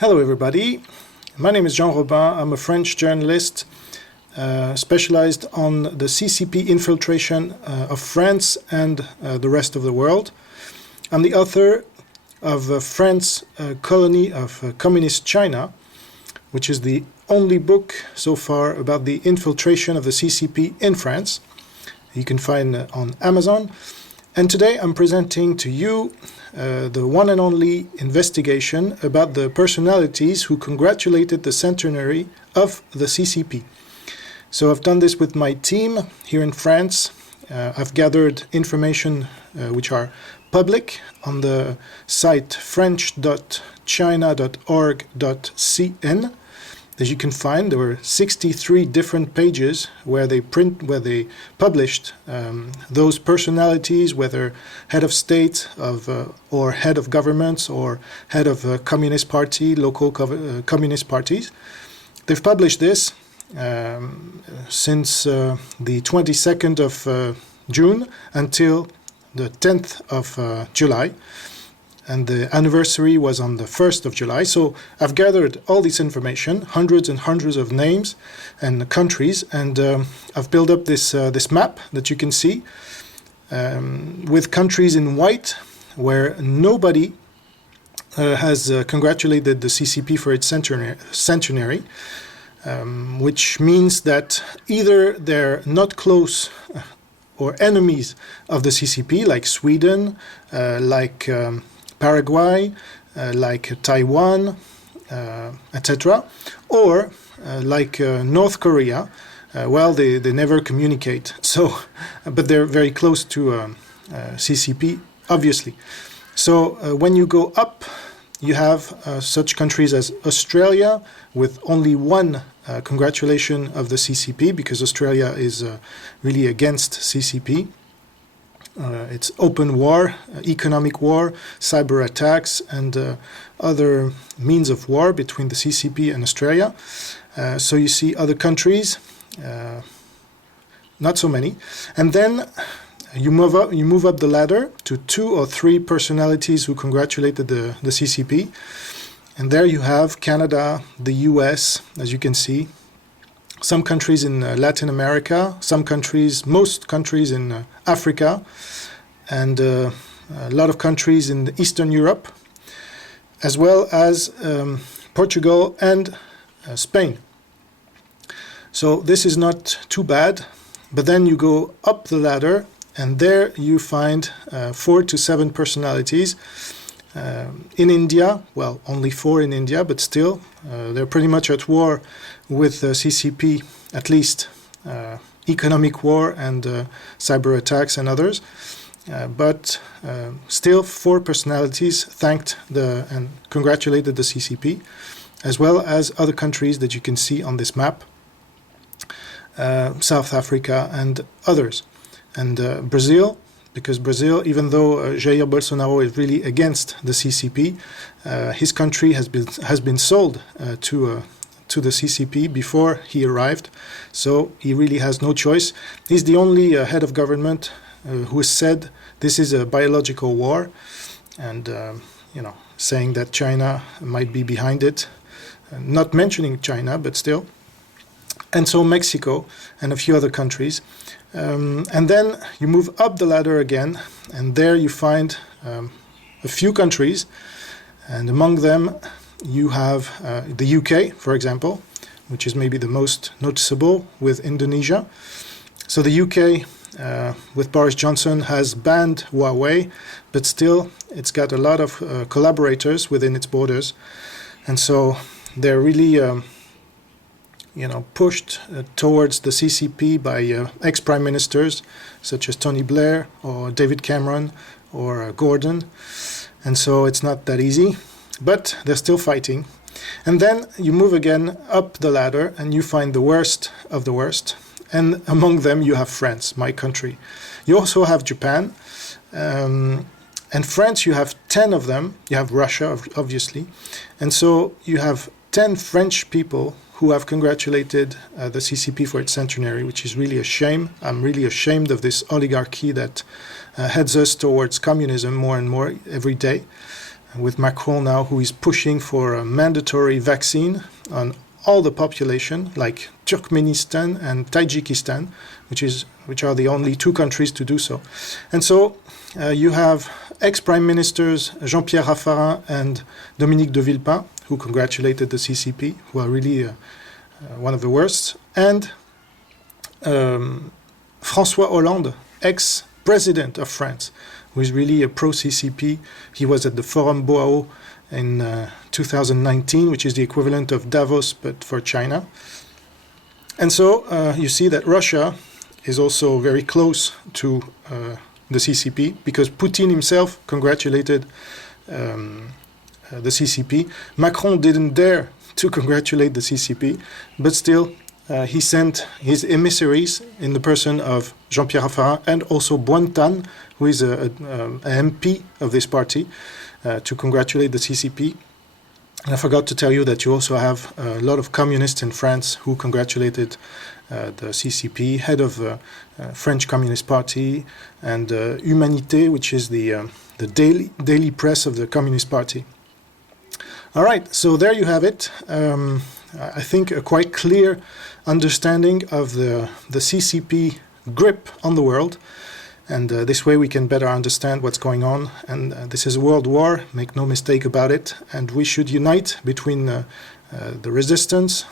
Hello everybody, my name is Jean Robin. I'm a French journalist specialized on the CCP infiltration of France and the rest of the world. I'm the author of France, Colony of Communist China, which is the only book so far about the infiltration of the CCP in France. You can find on Amazon. And today I'm presenting to you the one and only investigation about the personalities who congratulated the centenary of the CCP. So I've done this with my team here in France. I've gathered information which are public on the site french.china.org.cn. As you can find, there were 63 different pages where they published those personalities, whether head of state or head of governments or head of a communist party, local communist parties. They've published this since the 22nd of June until the 10th of July. And the anniversary was on the 1st of July. So I've gathered all this information, hundreds and hundreds of names and countries, and I've built up this map that you can see with countries in white where nobody has congratulated the CCP for its centenary, which means that either they're not close or enemies of the CCP, like Sweden, like Paraguay, like Taiwan, etc., or like North Korea. Well, they never communicate. So, but they're very close to CCP, obviously. So when you go up, you have such countries as Australia with only one congratulation of the CCP, because Australia is really against CCP. It's open war, economic war, cyber attacks, and other means of war between the CCP and Australia. So you see other countries, not so many. And then you move up the ladder to 2 or 3 personalities who congratulated the CCP. And there you have Canada, the US, as you can see, some countries in Latin America, most countries in Africa, and a lot of countries in Eastern Europe, as well as Portugal and Spain. So this is not too bad, but then you go up the ladder, and there you find 4 to 7 personalities. In India, well, only 4 in India, but still, they're pretty much at war with the CCP, at least economic war and cyber attacks and others. But still 4 personalities thanked and congratulated the CCP, as well as other countries that you can see on this map, South Africa and others. And Brazil, because Brazil, even though Jair Bolsonaro is really against the CCP, his country has been sold to the CCP before he arrived, so he really has no choice. He's the only head of government who has said this is a biological war, and saying that China might be behind it, not mentioning China, but still. And so Mexico and a few other countries. And then you move up the ladder again, and there you find a few countries, and among them you have the UK, for example, which is maybe the most noticeable, with Indonesia. So the UK, with Boris Johnson, has banned Huawei, but still it's got a lot of collaborators within its borders, and so they're really pushed towards the CCP by ex-prime ministers such as Tony Blair or David Cameron or Gordon. And so it's not that easy, but they're still fighting. And then you move again up the ladder and you find the worst of the worst. And among them you have France, my country. You also have Japan. And France, you have 10 of them. You have Russia, obviously. And so you have 10 French people who have congratulated the CCP for its centenary, which is really a shame. I'm really ashamed of this oligarchy that heads us towards communism more and more every day. with Macron now, who is pushing for a mandatory vaccine on all the population, like Turkmenistan and Tajikistan, which are the only two countries to do so. And so you have ex-prime ministers Jean-Pierre Raffarin and Dominique de Villepin, who congratulated the CCP, who are really one of the worst, and François Hollande, ex-president of France, who is really a pro-CCP. He was at the Forum Boao in 2019, which is the equivalent of Davos, but for China. And so you see that Russia is also very close to the CCP, because Putin himself congratulated the CCP. Macron didn't dare to congratulate the CCP, but still he sent his emissaries in the person of Jean-Pierre Raffarin and also Bointan, who is a MP of this party, to congratulate the CCP. And I forgot to tell you that you also have a lot of communists in France who congratulated the CCP, head of the French Communist Party, and Humanité, which is the daily press of the Communist Party. All right, so there you have it. I think a quite clear understanding of the CCP grip on the world, and this way we can better understand what's going on. And this is a world war, make no mistake about it, and we should unite between the resistance,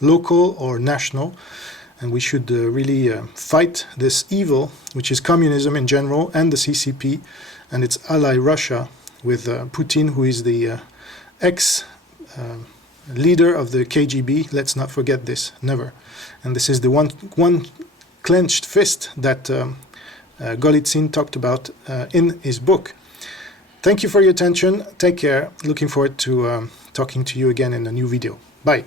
local or national, and we should really fight this evil, which is communism in general, and the CCP and its ally Russia, with Putin, who is the ex-leader of the KGB. Let's not forget this, never. And this is the one clenched fist that Golitsyn talked about in his book. Thank you for your attention. Take care. Looking forward to talking to you again in a new video. Bye.